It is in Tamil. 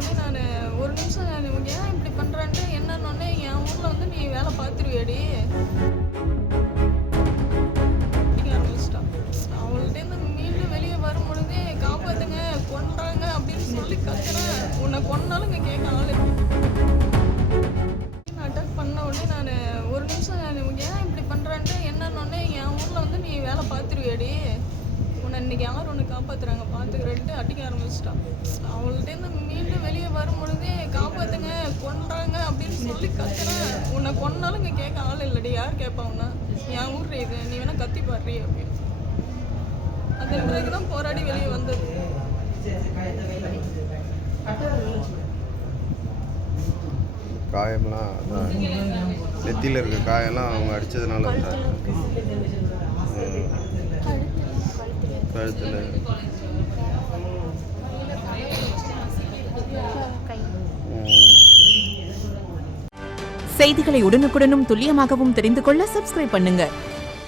உடனே நான் ஒரு நிமிஷம் இவங்க ஏன் இப்படி பண்ணுறான்ட்டு என்னன்னு என் ஊரில் வந்து நீ வேலை பார்த்துருவியாடி அப்படிங்க ஆரம்பிச்சிட்டான். அவள்கிட்டேருந்து மீண்டும் வெளியே வரும் பொழுதே காப்பாற்றுங்க கொன்றாங்க அப்படின்னு சொல்லி கத்துறேன். உன்னை கொன்னாலும் இங்கே கேட்க ஆள் அட்டாக் பண்ண உடனே நான் ஒரு நிமிஷம் இவங்க ஏன் இப்படி பண்ணுறான்ட்டு என்னன்னு என் ஊரில் வந்து நீ வேலை பார்த்துருவியாடி உன்னை இன்னைக்கு யார் ஒன்று காப்பாற்றுறாங்க பார்த்துக்கிறேன்ட்டு அடிக்க ஆரம்பிச்சிட்டான். அவள்கிட்டேருந்து மீண்டும் வெளியே வரும் பொழுதே காப்பாற்றுங்க கொன்றாங்க அப்படின்னு சொல்லி கத்துறேன். உன்னை கொன்னாலும் இங்கே கேட்க ஆள் இல்லடி யார் கேட்பாங்கன்னா என் ஊர் இது நீ வேணா கத்தி பாடுறி அப்படின்னு. அதன் பிறகு தான் போராடி வெளியே வந்தது. காயம்லாம் நெத்தியில் இருக்க காயெல்லாம் அவங்க அடித்ததுனால கழுத்தில் செய்திகளை உடனுக்குடனும் துல்லியமாகவும் தெரிந்து கொள்ள சப்ஸ்கிரைப் பண்ணுங்க.